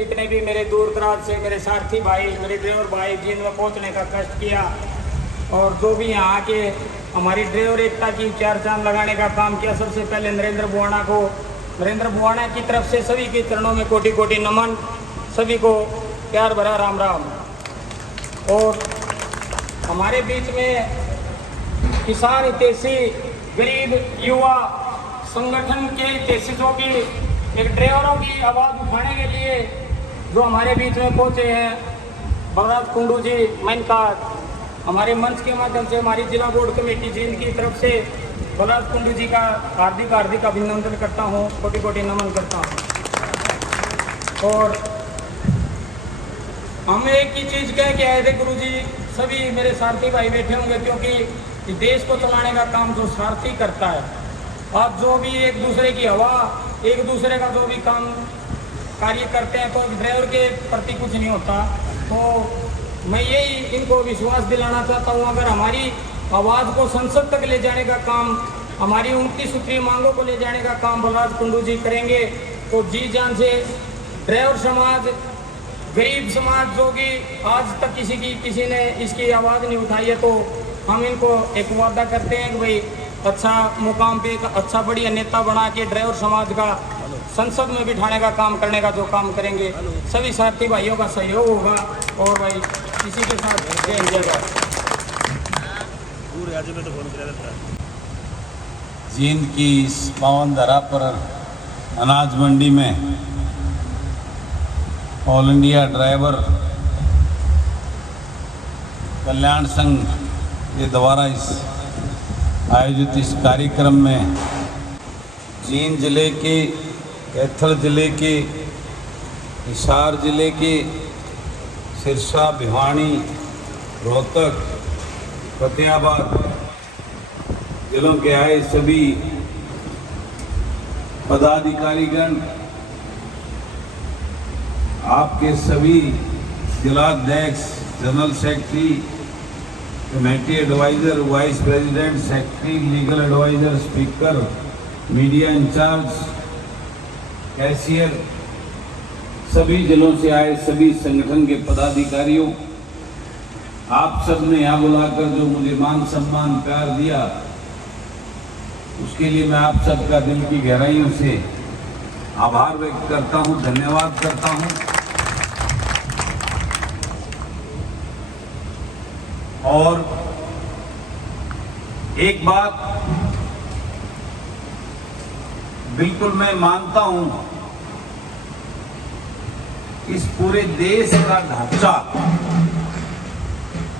जितने भी मेरे दूर दराज से मेरे साथी भाई, मेरे ड्राइवर भाई जिनमें पहुंचने का कष्ट किया, और जो भी यहाँ आके हमारी ड्राइवर एकता की चार चांद लगाने का काम किया, सबसे पहले नरेंद्र बुआना की तरफ से सभी के चरणों में कोटि कोटि नमन, सभी को प्यार भरा राम राम। और हमारे बीच में किसान हितैषी, गरीब युवा संगठन के हितैषी जो कि एक ड्राइवरों की आवाज़ उठाने के लिए जो हमारे बीच में पहुंचे हैं, बलराज कुंडू जी मैनकार, हमारे मंच के माध्यम से हमारी जिला बोर्ड कमेटी जींद की तरफ से बलराज कुंडू जी का हार्दिक अभिनंदन करता हूं, कोटि कोटि नमन करता हूं। और हम एक ही चीज़ कह के आए थे गुरु जी, सभी मेरे सारथी भाई बैठे होंगे, क्योंकि देश को चलाने का काम जो सारथी करता है, आप जो भी एक दूसरे की हवा, एक दूसरे का जो भी काम कार्य करते हैं, तो ड्राइवर के प्रति कुछ नहीं होता। तो मैं यही इनको विश्वास दिलाना चाहता हूँ, अगर हमारी आवाज़ को संसद तक ले जाने का काम, हमारी 29 सूत्री मांगों को ले जाने का काम बलराज कुंडू जी करेंगे, तो जी जान से ड्राइवर समाज, गरीब समाज जो कि आज तक किसी ने इसकी आवाज़ नहीं उठाई है, तो हम इनको एक वादा करते हैं कि भाई अच्छा मुकाम पे एक अच्छा बढ़िया नेता बना के ड्राइवर समाज का संसद में बिठाने का काम करने का जो काम करेंगे, सभी साथी भाइयों का सहयोग होगा। और भाई इसी के साथ जय हिंद जय भारत। जींद की इस पावन धरा पर अनाज मंडी में ऑल इंडिया ड्राइवर कल्याण संघ के द्वारा आयोजित इस कार्यक्रम में जींद जिले के, कैथल जिले के, हिसार जिले के, सिरसा, भिवानी, रोहतक, फतेहाबाद जिलों के आए सभी पदाधिकारीगण, आपके सभी जिलाध्यक्ष, general secretary, committee advisor, vice president, secretary, legal advisor, speaker, media incharge, cashier, सभी जिलों से आए सभी संगठन के पदाधिकारियों, आप सब ने यहाँ बुलाकर जो मुझे मान सम्मान प्यार दिया, उसके लिए मैं आप सबका दिल की गहराइयों से आभार व्यक्त करता हूँ, धन्यवाद करता हूँ। और एक बात बिल्कुल मैं मानता हूं, इस पूरे देश का ढांचा,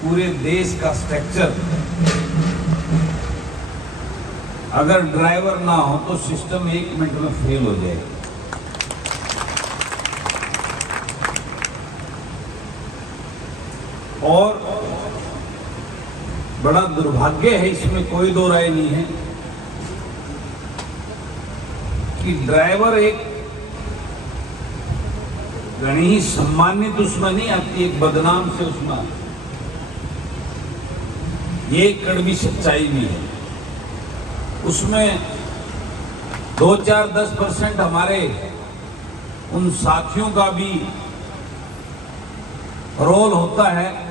पूरे देश का स्ट्रक्चर अगर ड्राइवर ना हो तो सिस्टम 1 मिनट में फेल हो जाएगा। और बड़ा दुर्भाग्य है, इसमें कोई दो राय नहीं है, कि ड्राइवर एक घनी ही सम्मानित उसमें नहीं आती, एक बदनाम से उसमें आती। ये एक कड़वी सच्चाई भी है। उसमें 2-4-10% हमारे उन साथियों का भी रोल होता है,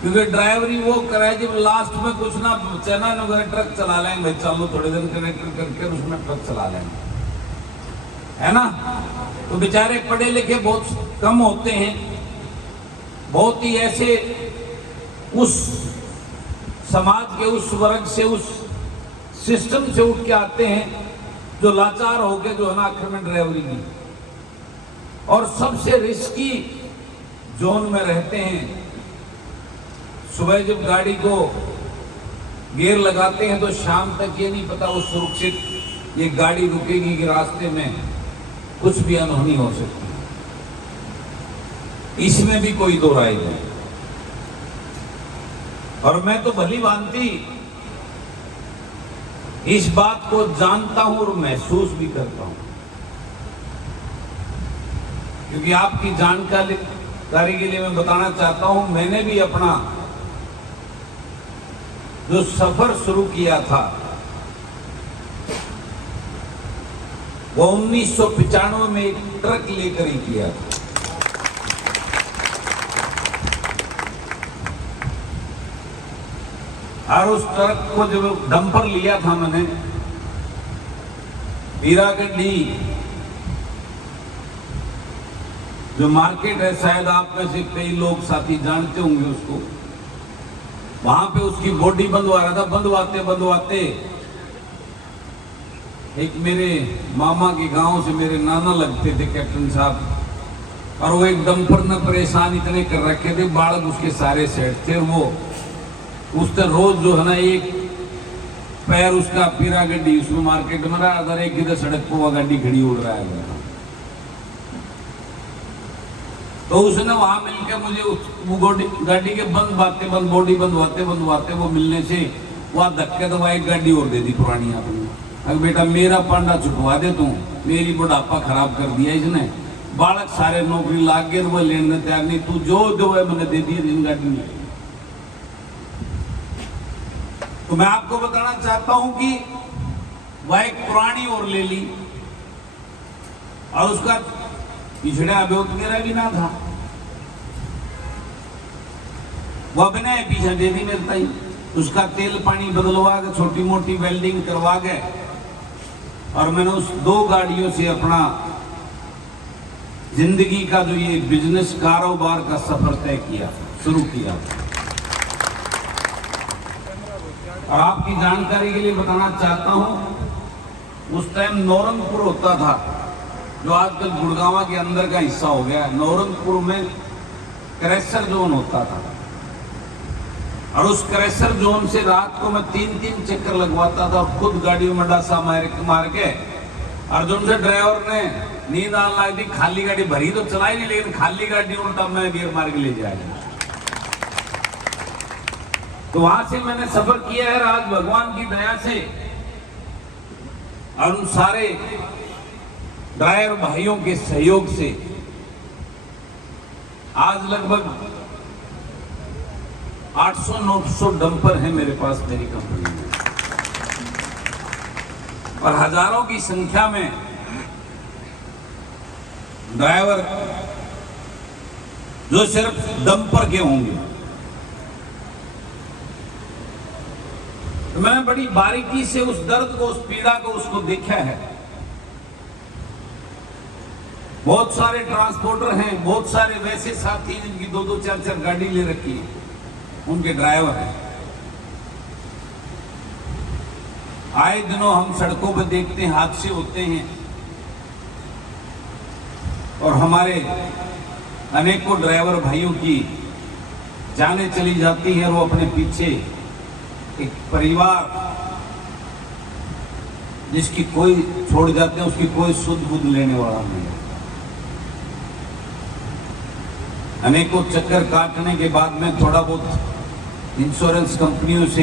क्योंकि ड्राइवरी वो कराए जब लास्ट में कुछ ना बचना, ट्रक चला लेंगे भाई, चलो थोड़े दिन कनेक्टर करके उसमें ट्रक चला लेंगे, है ना। तो बेचारे पढ़े लिखे बहुत कम होते हैं, बहुत ही ऐसे उस समाज के उस वर्ग से, उस सिस्टम से उठ के आते हैं जो लाचार हो गए, जो है ना आखिर में ड्राइवरी की, और सबसे रिस्की जोन में रहते हैं। सुबह जब गाड़ी को गियर लगाते हैं तो शाम तक ये नहीं पता वो सुरक्षित ये गाड़ी रुकेगी कि रास्ते में कुछ भी अनहोनी हो सकती है। इसमें भी कोई दो राय नहीं। और मैं तो भली भांति इस बात को जानता हूं और महसूस भी करता हूं, क्योंकि आपकी जानकारी के लिए मैं बताना चाहता हूं, मैंने भी अपना जो सफर शुरू किया था वो 1995 में एक ट्रक लेकर ही किया था। और उस ट्रक को जब डंपर लिया था मैंने, पीरागढ़ी जो मार्केट है, शायद आप में से कई लोग साथी जानते होंगे उसको, वहां पे उसकी बॉडी बंधवा रहा था। बंधवाते बंधवाते एक मेरे मामा के गांव से मेरे नाना लगते थे कैप्टन साहब, और वो एक डंपर में परेशान इतने कर रखे थे, बालक उसके सारे सेट थे। वो उससे रोज जो है ना एक पैर उसका पीरा गड्डी उसको मार्केट में रहा, अगर एक इधर सड़क पर वो गाड़ी खड़ी उड़ रहा है। तो उसने वहां मिलकर मुझे वो गाड़ी के बंद बातें बंद बॉडी बंधवाते बंधवाते वो मिलने से वह धक्के तो वह एक गाड़ी और दे दी पुरानी आपने। अगर बेटा मेरा पांडा चुकवा दे तू, मेरी बुढ़ापा खराब कर दिया इसने। बालक सारे नौकरी लाग गए, वो लेने तैयार नहीं, तू जो है मैंने दे दिया इन गाड़ी में। तो मैं आपको बताना चाहता हूं कि वह एक पुरानी और ले ली, और उसका पिछड़ा अभियोग मेरा भी ना था, वह बिना पीछे दे दी मेरे ताई। उसका तेल पानी बदलवा के छोटी मोटी वेल्डिंग करवा गए, और मैंने उस 2 गाड़ियों से अपना जिंदगी का जो ये बिजनेस कारोबार का सफर तय किया, शुरू किया। और आपकी जानकारी के लिए बताना चाहता हूं, उस टाइम नौरंगपुर होता था, जो आजकल गुड़गांव के अंदर का हिस्सा हो गया। नौरंगपुर में क्रैशर जोन होता था, और उस क्रैशर जोन से रात को मैं 3-3 चक्कर लगवाता था, खुद गाड़ियों में डासा मार के। और जो उनसे ड्राइवर ने नींद आने लग दी, खाली गाड़ी भरी तो चलाई नहीं, लेकिन खाली गाड़ी उल्टा मैं गियर मार के ले जाएगा। तो वहां से मैंने सफर किया है, आज भगवान की दया से और उन सारे ड्राइवर भाइयों के सहयोग से आज लगभग 800-900 डंपर हैं मेरे पास मेरी कंपनी में, और हजारों की संख्या में ड्राइवर जो सिर्फ डंपर के होंगे। तो मैंने बड़ी बारीकी से उस दर्द को, उस पीड़ा को, उसको देखा है। बहुत सारे ट्रांसपोर्टर हैं, बहुत सारे वैसे साथी जिनकी 2-2, 4-4 गाड़ी ले रखी है, उनके ड्राइवर हैं। आए दिनों हम सड़कों पर देखते हैं हादसे होते हैं, और हमारे अनेकों ड्राइवर भाइयों की जानें चली जाती हैं, और वो अपने पीछे एक परिवार जिसकी कोई छोड़ जाते हैं, उसकी कोई सुध बुध लेने वाला नहीं है। अनेकों चक्कर काटने के बाद में थोड़ा बहुत इंश्योरेंस कंपनियों से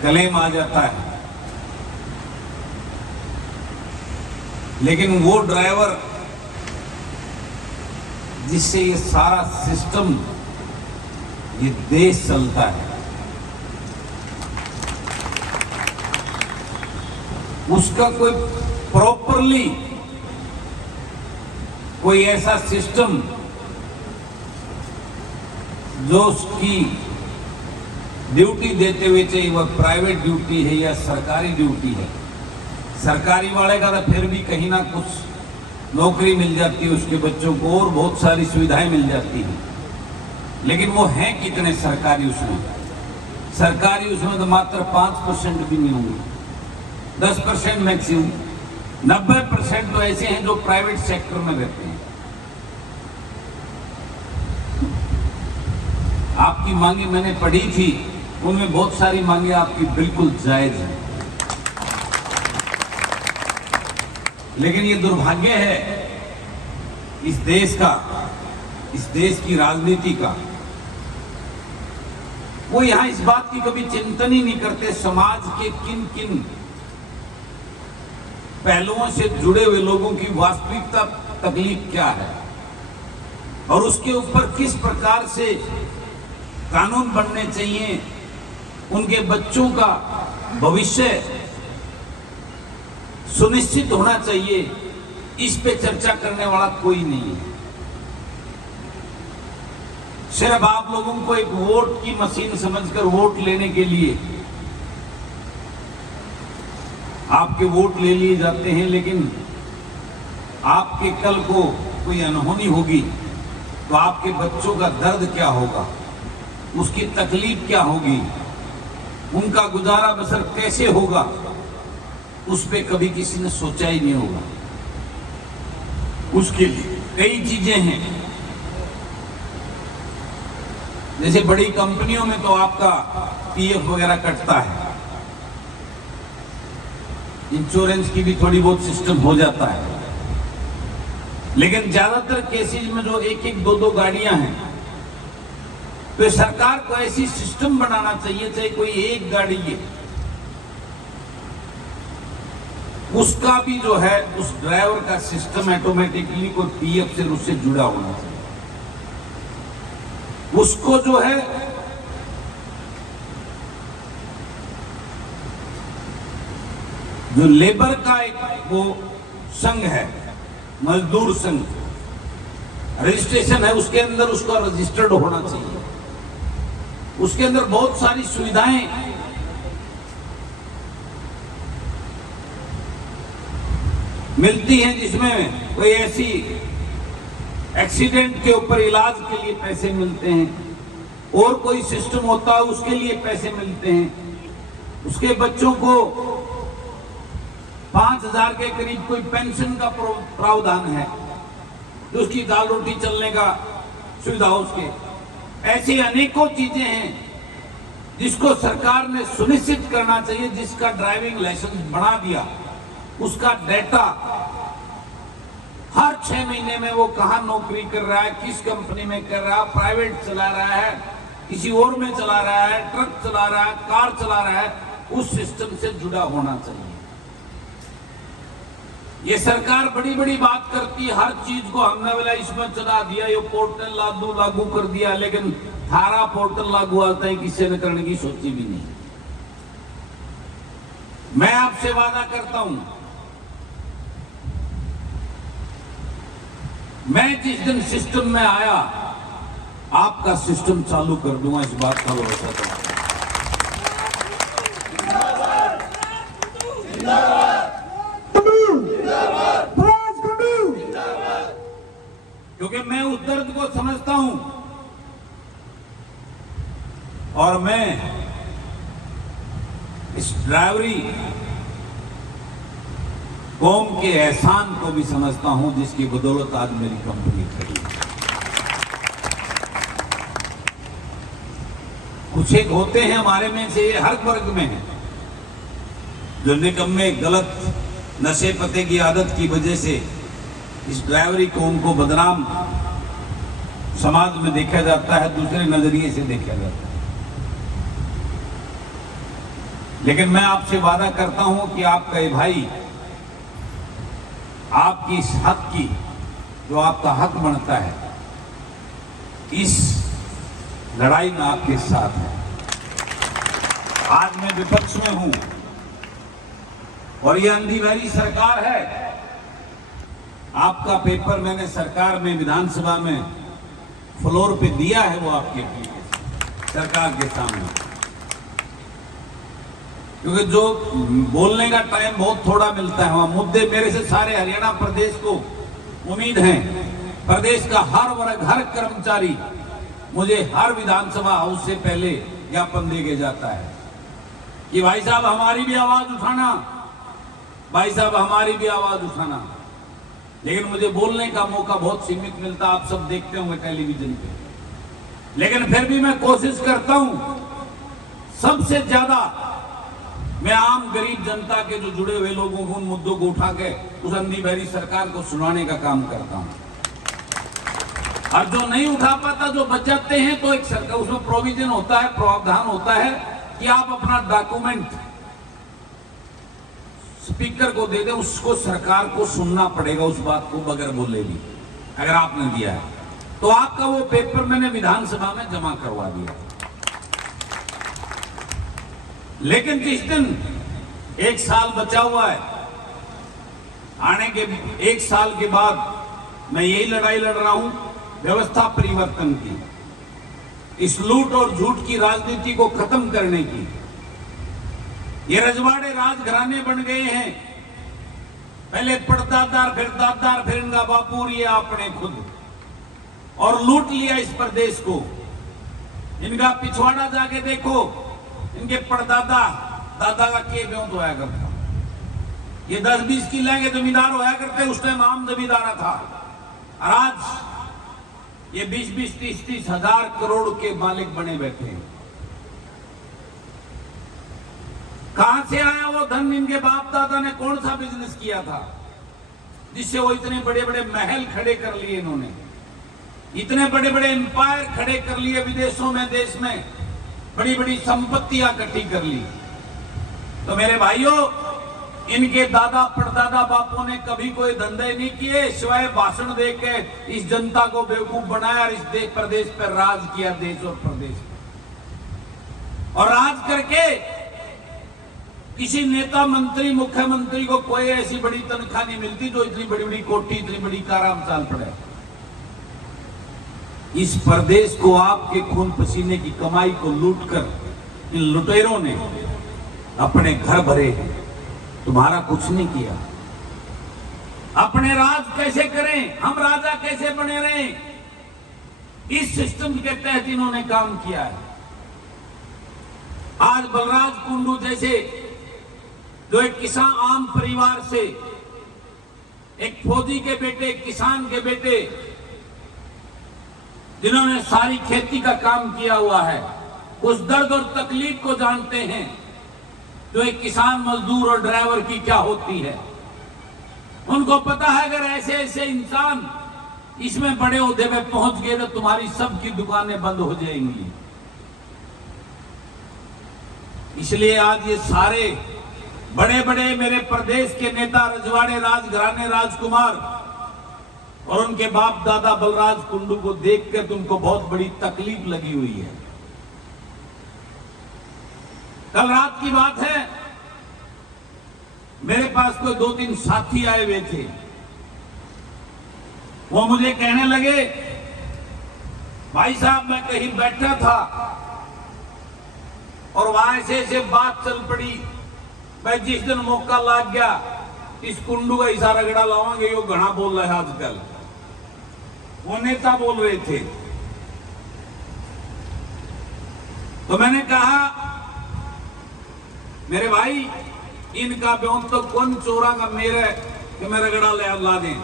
क्लेम आ जाता है, लेकिन वो ड्राइवर जिससे ये सारा सिस्टम, ये देश चलता है, उसका कोई प्रॉपरली कोई ऐसा सिस्टम जो उसकी ड्यूटी देते हुए, चाहे वह प्राइवेट ड्यूटी है या सरकारी ड्यूटी है, सरकारी वाले का तो फिर भी कहीं ना कुछ नौकरी मिल जाती है उसके बच्चों को, और बहुत सारी सुविधाएं मिल जाती हैं, लेकिन वो हैं कितने सरकारी? सरकारी उसमें तो मात्र 5% भी नहीं होंगे, 10% मैक्सिमम। 90% तो ऐसे हैं जो प्राइवेट सेक्टर में रहते हैं। आपकी मांगे मैंने पढ़ी थी, उनमें बहुत सारी मांगे आपकी बिल्कुल जायज हैं, लेकिन ये दुर्भाग्य है इस देश का, इस देश की राजनीति का, वो यहां इस बात की कभी चिंतन ही नहीं करते समाज के किन किन पहलुओं से जुड़े हुए लोगों की वास्तविकता तकलीफ क्या है, और उसके ऊपर किस प्रकार से कानून बनने चाहिए, उनके बच्चों का भविष्य सुनिश्चित होना चाहिए, इस पे चर्चा करने वाला कोई नहीं है। सिर्फ आप लोगों को एक वोट की मशीन समझकर वोट लेने के लिए आपके वोट ले लिए जाते हैं, लेकिन आपके कल को कोई अनहोनी होगी तो आपके बच्चों का दर्द क्या होगा, उसकी तकलीफ क्या होगी, उनका गुजारा बसर कैसे होगा, उस पे कभी किसी ने सोचा ही नहीं होगा। उसके लिए कई चीजें हैं, जैसे बड़ी कंपनियों में तो आपका पीएफ वगैरह कटता है, इंश्योरेंस की भी थोड़ी बहुत सिस्टम हो जाता है, लेकिन ज्यादातर केसेज में जो एक एक दो गाड़ियां हैं, तो सरकार को ऐसी सिस्टम बनाना चाहिए, चाहे कोई एक गाड़ी है, उसका भी जो है उस ड्राइवर का सिस्टम ऑटोमेटिकली कोई पीएफ से उससे जुड़ा होना चाहिए। उसको जो है जो लेबर का एक वो संघ है, मजदूर संघ रजिस्ट्रेशन है, उसके अंदर उसका रजिस्टर्ड होना चाहिए। उसके अंदर बहुत सारी सुविधाएं मिलती हैं, जिसमें कोई ऐसी एक्सीडेंट के ऊपर इलाज के लिए पैसे मिलते हैं, और कोई सिस्टम होता है उसके लिए पैसे मिलते हैं। उसके बच्चों को 5,000 के करीब कोई पेंशन का प्रावधान है, तो उसकी दाल रोटी चलने का सुविधा उसके। ऐसी अनेकों चीजें हैं जिसको सरकार ने सुनिश्चित करना चाहिए। जिसका ड्राइविंग लाइसेंस बना दिया, उसका डेटा हर 6 महीने में वो कहां नौकरी कर रहा है, किस कंपनी में कर रहा है, प्राइवेट चला रहा है, किसी और में चला रहा है, ट्रक चला रहा है, कार चला रहा है, उस सिस्टम से जुड़ा होना चाहिए। ये सरकार बड़ी बड़ी बात करती है, हर चीज को हमने वाला इसमें चला दिया, ये पोर्टल लागू कर दिया, लेकिन थारा पोर्टल लागू आता है किसी ने करने की सोची भी नहीं। मैं आपसे वादा करता हूं, मैं जिस दिन सिस्टम में आया आपका सिस्टम चालू कर दूंगा, इस बात का भरोसा करो। क्योंकि मैं उस दर्द को समझता हूं, और मैं इस ड्राइवरी कौम के एहसान को भी समझता हूं, जिसकी बदौलत आज मेरी कंपनी खड़ी है। कुछ एक होते हैं हमारे में से, ये हर वर्ग में है, जो निकम्मे गलत नशे पते की आदत की वजह से इस ड्राइवरी कौम को बदनाम समाज में देखा जाता है, दूसरे नजरिए से देखा जाता है। लेकिन मैं आपसे वादा करता हूं कि आपका ये भाई आपकी इस हक की, जो आपका हक बनता है, इस लड़ाई में आपके साथ है। आज मैं विपक्ष में हूं और ये अंधेरी सरकार है। आपका पेपर मैंने सरकार में, विधानसभा में फ्लोर पे दिया है, वो आपके सरकार के सामने, क्योंकि जो बोलने का टाइम बहुत थोड़ा मिलता है। वहां मुद्दे मेरे से सारे हरियाणा प्रदेश को उम्मीद है, प्रदेश का हर वर्ग, हर कर्मचारी मुझे हर विधानसभा हाउस से पहले ज्ञापन देके जाता है कि भाई साहब हमारी भी आवाज उठाना, भाई साहब हमारी भी आवाज उठाना। लेकिन मुझे बोलने का मौका बहुत सीमित मिलता, आप सब देखते होंगे टेलीविजन पे। लेकिन फिर भी मैं कोशिश करता हूं, सबसे ज्यादा मैं आम गरीब जनता के जो जुड़े हुए लोगों को, उन मुद्दों को उठा के उस अंधी बहरी सरकार को सुनाने का काम करता हूं। और जो नहीं उठा पाता, जो बच जाते हैं, तो एक सरकार, उसमें प्रोविजन होता है, प्रावधान होता है कि आप अपना डॉक्यूमेंट स्पीकर को दे दे, उसको सरकार को सुनना पड़ेगा उस बात को बगैर बोले भी। अगर आपने दिया है तो आपका वो पेपर मैंने विधानसभा में जमा करवा दिया। लेकिन जिस दिन 1 साल बचा हुआ है, आने के 1 साल के बाद मैं यही लड़ाई लड़ रहा हूं, व्यवस्था परिवर्तन की, इस लूट और झूठ की राजनीति को खत्म करने की। ये रजवाड़े राजघराने बन गए हैं, पहले परदादा फिर दादा फिर इनका बापू, ये आपने खुद, और लूट लिया इस प्रदेश को। इनका पिछवाड़ा जाके देखो, इनके परदादा दादा का के ब्यों तो आया करता, ये 10-20 किले के जमींदार होया करते, उस टाइम आम जमींदारा था। और आज ये 20-20, 30-30 हजार करोड़ के मालिक बने बैठे हैं। कहां से आया वो धन? इनके बाप दादा ने कौन सा बिजनेस किया था जिससे वो इतने बड़े बड़े महल खड़े कर लिए, इन्होंने इतने बड़े बड़े एम्पायर खड़े कर लिए विदेशों में, देश में बड़ी बड़ी संपत्तियां इकट्ठी कर ली। तो मेरे भाइयों, इनके दादा परदादा बापों ने कभी कोई धंधे नहीं किए सिवाय भाषण देके इस जनता को बेवकूफ बनाया और इस देश प्रदेश पर राज किया, देश और प्रदेश। और राज करके किसी नेता, मंत्री, मुख्यमंत्री को कोई ऐसी बड़ी तनख्वाह नहीं मिलती जो इतनी बड़ी बड़ी कोठी, इतनी बड़ी काराम चाल पड़े। इस प्रदेश को आपके खून पसीने की कमाई को लूटकर इन लुटेरों ने अपने घर भरे हैं, तुम्हारा कुछ नहीं किया। अपने राज कैसे करें, हम राजा कैसे बने रहें, इस सिस्टम के तहत इन्होंने काम किया है। आज बलराज कुंडू जैसे, जो एक किसान आम परिवार से, एक फौजी के बेटे, किसान के बेटे, जिन्होंने सारी खेती का काम किया हुआ है, उस दर्द और तकलीफ को जानते हैं जो एक किसान, मजदूर और ड्राइवर की क्या होती है। उनको पता है अगर ऐसे ऐसे इंसान इसमें बड़े ओहदे पे पहुंच गए तो तुम्हारी सबकी दुकानें बंद हो जाएंगी। इसलिए आज ये सारे बड़े बड़े मेरे प्रदेश के नेता, रजवाड़े राजघराने, राजकुमार और उनके बाप दादा बलराज कुंडू को देखकर तुमको बहुत बड़ी तकलीफ लगी हुई है। कल रात की बात है, मेरे पास कोई 2-3 साथी आए हुए थे। वो मुझे कहने लगे, भाई साहब मैं कहीं बैठा था और वहां ऐसे बात चल पड़ी, मैं जिस दिन मौका लग गया इस कुंडू का इशारा गड़ा लावांगे, यो घना बोल रहा है आजकल। वो नेता बोल रहे थे। तो मैंने कहा, मेरे भाई इनका ब्यों तो कौन चोरा का मेरे कि मेरा गड़ा ला दें,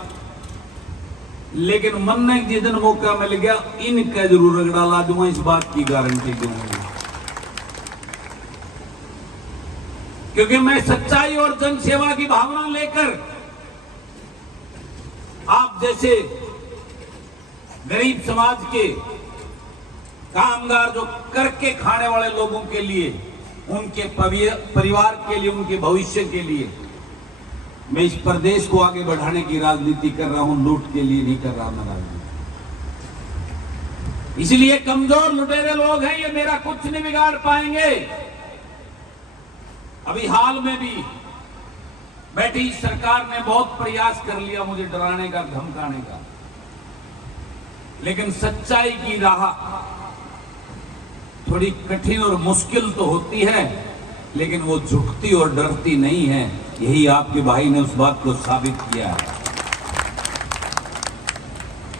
लेकिन मन में जिस दिन मौका मिल गया इनका जरूर रगड़ा ला दूंगा, इस बात की गारंटी दूंगा। क्योंकि मैं सच्चाई और जन सेवा की भावना लेकर आप जैसे गरीब समाज के कामगार, जो करके खाने वाले लोगों के लिए, उनके परिवार के लिए, उनके भविष्य के लिए मैं इस प्रदेश को आगे बढ़ाने की राजनीति कर रहा हूं, लूट के लिए नहीं कर रहा मैं राजनीति। इसलिए कमजोर लुटेरे लोग हैं, ये मेरा कुछ नहीं बिगाड़ पाएंगे। अभी हाल में भी बैठी सरकार ने बहुत प्रयास कर लिया मुझे डराने का, धमकाने का, लेकिन सच्चाई की राह थोड़ी कठिन और मुश्किल तो होती है, लेकिन वो झुकती और डरती नहीं है। यही आपके भाई ने उस बात को साबित किया है।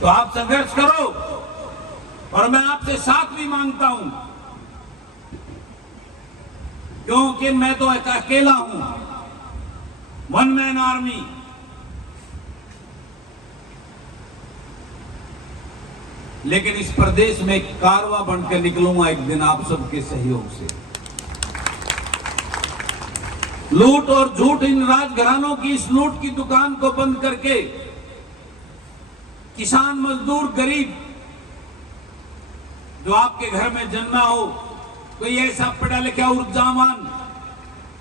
तो आप संघर्ष करो और मैं आपसे साथ भी मांगता हूं, क्योंकि मैं तो एक अकेला हूं, वन मैन आर्मी। लेकिन इस प्रदेश में कारवा बनकर निकलूंगा एक दिन आप सबके सहयोग से। लूट और झूठ, इन राजघरानों की इस लूट की दुकान को बंद करके किसान, मजदूर, गरीब जो आपके घर में जन्मा हो, कोई ऐसा पढ़ा लिखा ऊर्जावान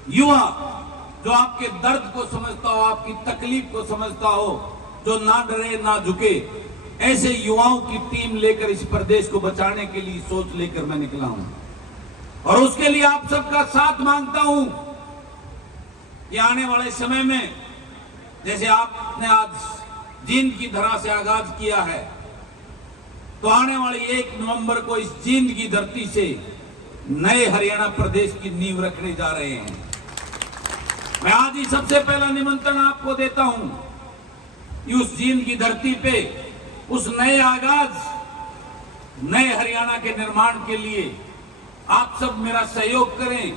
युवा जो आपके दर्द को समझता हो, आपकी तकलीफ को समझता हो, जो ना डरे ना झुके, ऐसे युवाओं की टीम लेकर इस प्रदेश को बचाने के लिए सोच लेकर मैं निकला हूं। और उसके लिए आप सबका साथ मांगता हूं कि आने वाले समय में जैसे आपने आज जींद की धरा से आगाज किया है, तो आने वाली 1 नवंबर को इस जींद की धरती से नए हरियाणा प्रदेश की नींव रखने जा रहे हैं। मैं आज ही सबसे पहला निमंत्रण आपको देता हूं कि उस जींद की धरती पे उस नए आगाज, नए हरियाणा के निर्माण के लिए आप सब मेरा सहयोग करें।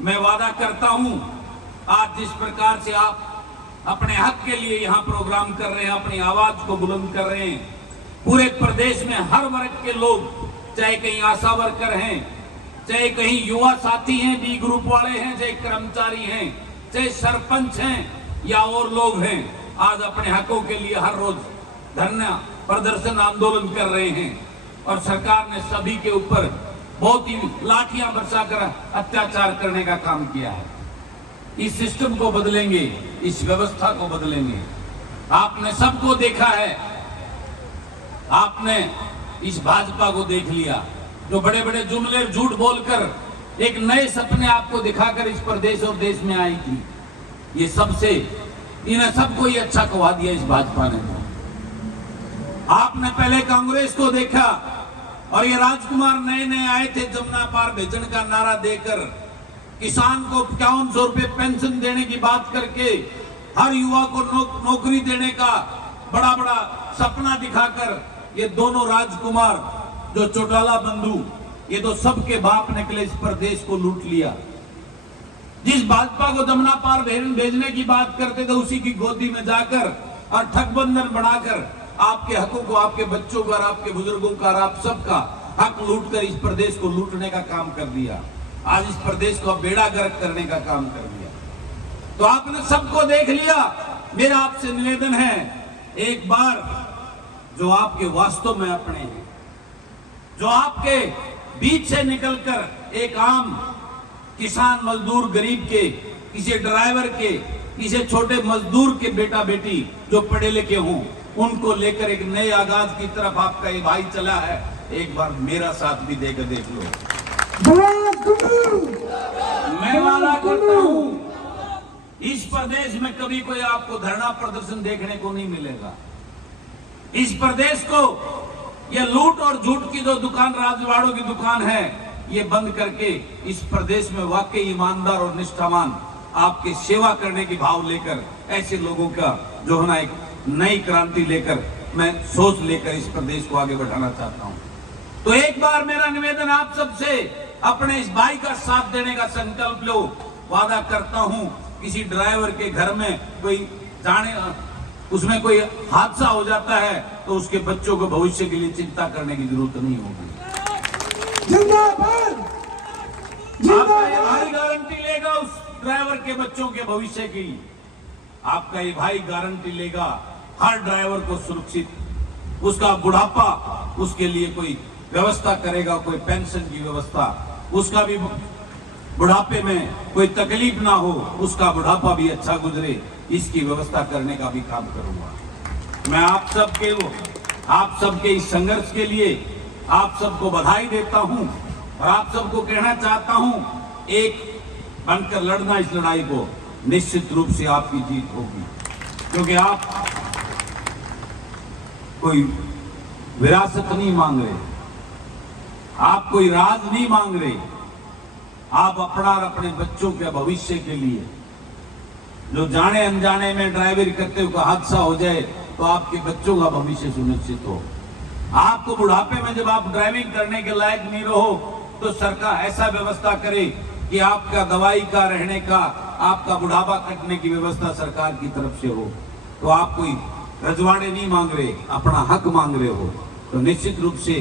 मैं वादा करता हूं, आज जिस प्रकार से आप अपने हक के लिए यहां प्रोग्राम कर रहे हैं, अपनी आवाज को बुलंद कर रहे हैं, पूरे प्रदेश में हर वर्ग के लोग, चाहे कहीं आशा वर्कर हैं, चाहे कहीं युवा साथी हैं, डी ग्रुप वाले हैं, चाहे कर्मचारी हैं, चाहे सरपंच हैं या और लोग हैं, आज अपने हकों के लिए हर रोज धरना प्रदर्शन आंदोलन कर रहे हैं। और सरकार ने सभी के ऊपर बहुत ही लाठियां बरसाकर अत्याचार करने का काम किया है। इस सिस्टम को बदलेंगे, इस व्यवस्था को बदलेंगे। आपने सबको देखा है, आपने इस भाजपा को देख लिया जो बड़े बड़े जुमले झूठ बोलकर एक नए सपने आपको दिखाकर इस प्रदेश और देश में आई थी। ये सबसे, इन्हें सबको ये अच्छा कहा दिया इस भाजपा ने। आपने पहले कांग्रेस को देखा और ये राजकुमार नए नए आए थे जमुना पार भेजन का नारा देकर, किसान को 5100 रुपए पेंशन देने की बात करके, हर युवा को नौकरी देने का बड़ा बड़ा सपना दिखाकर, ये दोनों राजकुमार जो चौटाला बंधु, ये तो सबके बाप निकले, इस प्रदेश को लूट लिया। जिस भाजपा को जमुना पार भेजने की बात करते थे, उसी की गोदी में जाकर और ठगबंधन बढ़ाकर आपके हकों को, आपके बच्चों का, आपके बुजुर्गों का, आप सबका हक लूटकर इस प्रदेश को लूटने का काम कर दिया। आज इस प्रदेश को बेड़ा गर्क करने का काम कर दिया। तो आपने सबको देख लिया। मेरा आपसे निवेदन है, एक बार जो आपके वास्तव में अपने हैं, जो आपके बीच से निकलकर एक आम किसान, मजदूर, गरीब के, किसी ड्राइवर के, किसी छोटे मजदूर के बेटा बेटी जो पढ़े लिखे हों, उनको लेकर एक नए आगाज की तरफ आपका ये भाई चला है। एक बार मेरा साथ भी देकर देख लो। मैं वादा करता हूं, इस प्रदेश में कभी कोई आपको धरना प्रदर्शन देखने को नहीं मिलेगा। इस प्रदेश को ये लूट और झूठ की जो दुकान, राजवाड़ों की दुकान है, ये बंद करके इस प्रदेश में वाकई ईमानदार और निष्ठावान, आपके सेवा करने की भाव लेकर, ऐसे लोगों का जो है ना एक नई क्रांति लेकर, मैं सोच लेकर इस प्रदेश को आगे बढ़ाना चाहता हूं। तो एक बार मेरा निवेदन आप सबसे, अपने इस भाई का साथ देने का संकल्प लो। वादा करता हूं, किसी ड्राइवर के घर में कोई जाने, उसमें कोई हादसा हो जाता है तो उसके बच्चों को भविष्य के लिए चिंता करने की जरूरत नहीं होगी। आपका ये भाई गारंटी लेगा उस ड्राइवर के बच्चों के भविष्य की। आपका ये भाई गारंटी लेगा हर ड्राइवर को सुरक्षित, उसका बुढ़ापा, उसके लिए कोई व्यवस्था करेगा, कोई पेंशन की व्यवस्था, उसका भी बुढ़ापे में कोई तकलीफ ना हो, उसका बुढ़ापा भी अच्छा गुजरे, इसकी व्यवस्था करने का भी काम करूंगा। मैं आप सबके इस संघर्ष के लिए आप सबको बधाई देता हूं और आप सबको कहना चाहता हूं, एक बनकर लड़ना इस लड़ाई को, निश्चित रूप से आपकी जीत होगी। क्योंकि आप कोई विरासत नहीं मांग रहे, आप कोई राज नहीं मांग रहे, आप अपना और अपने बच्चों के भविष्य के लिए, जो जाने अनजाने में ड्राइवरी करते हुए हादसा हो जाए तो आपके बच्चों का भविष्य सुनिश्चित हो। आपको बुढ़ापे में जब आप ड्राइविंग करने के लायक नहीं रहो तो सरकार ऐसा व्यवस्था करे कि आपका दवाई का, रहने का, आपका बुढ़ापा कटने की व्यवस्था सरकार की तरफ से हो। तो आप कोई रजवाड़े नहीं मांग रहे, अपना हक मांग रहे हो, तो निश्चित रूप से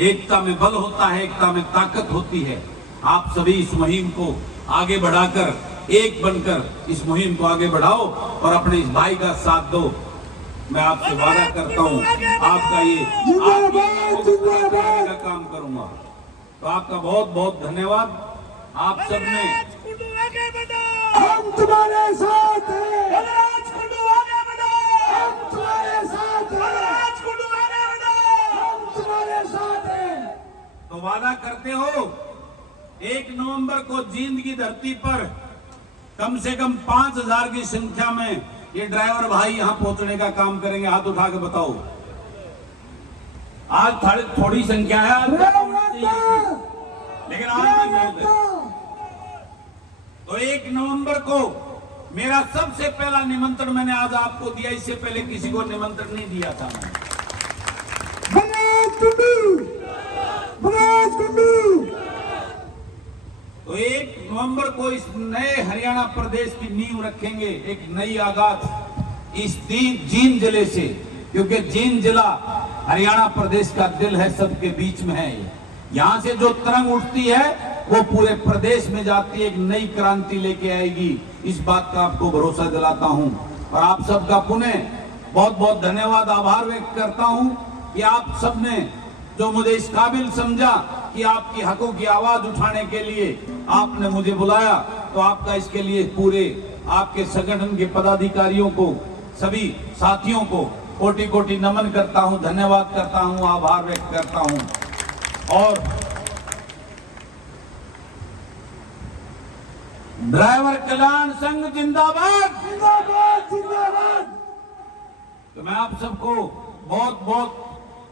एकता में बल होता है, एकता में ताकत होती है। आप सभी इस मुहिम को आगे बढ़ाकर, एक बनकर इस मुहिम को आगे बढ़ाओ और अपने इस भाई का साथ दो। मैं आपसे वादा करता हूं, आपका ये का काम करूंगा। तो आपका बहुत बहुत धन्यवाद। आप सबने, हम तुम्हारे साथ हैं, हम तुम्हारे साथ हैं, हम तुम्हारे साथ हैं। तो वादा करते हो 1 नवंबर को जींद की धरती पर कम से कम 5000 की संख्या में ये ड्राइवर भाई यहाँ पहुंचने का काम करेंगे? हाथ उठा के बताओ। आज थोड़ी संख्या है आज, लेकिन आज भी बहुत है। तो 1 नवंबर को मेरा सबसे पहला निमंत्रण मैंने आज आपको दिया, इससे पहले किसी को निमंत्रण नहीं दिया था मैंने। तो 1 नवंबर को इस नए हरियाणा प्रदेश की नींव रखेंगे, एक नई आगाज इस जींद जिले से, क्योंकि जींद जिला हरियाणा प्रदेश का दिल है, सबके बीच में है। यहां से जो तरंग उठती है वो पूरे प्रदेश में जाती है, एक नई क्रांति लेके आएगी। इस बात का आपको भरोसा दिलाता हूं और आप सबका पुनः बहुत बहुत धन्यवाद, आभार व्यक्त करता हूं कि आप सबने जो मुझे इस काबिल समझा कि आपकी हकों की आवाज उठाने के लिए आपने मुझे बुलाया, तो आपका इसके लिए पूरे आपके संगठन के पदाधिकारियों को, सभी साथियों को कोटि कोटि नमन करता हूं, धन्यवाद करता हूं, आभार व्यक्त करता हूं। और ड्राइवर कल्याण संघ जिंदाबाद, जिंदाबाद जिंदाबाद। तो मैं आप सबको बहुत बहुत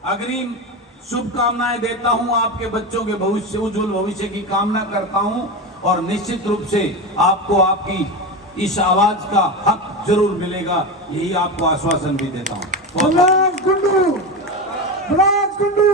अग्रिम शुभकामनाएं देता हूं, आपके बच्चों के भविष्य, उज्जवल भविष्य की कामना करता हूं और निश्चित रूप से आपको आपकी इस आवाज का हक जरूर मिलेगा, यही आपको आश्वासन भी देता हूं। बलराज कुंडू, बलराज कुंडू।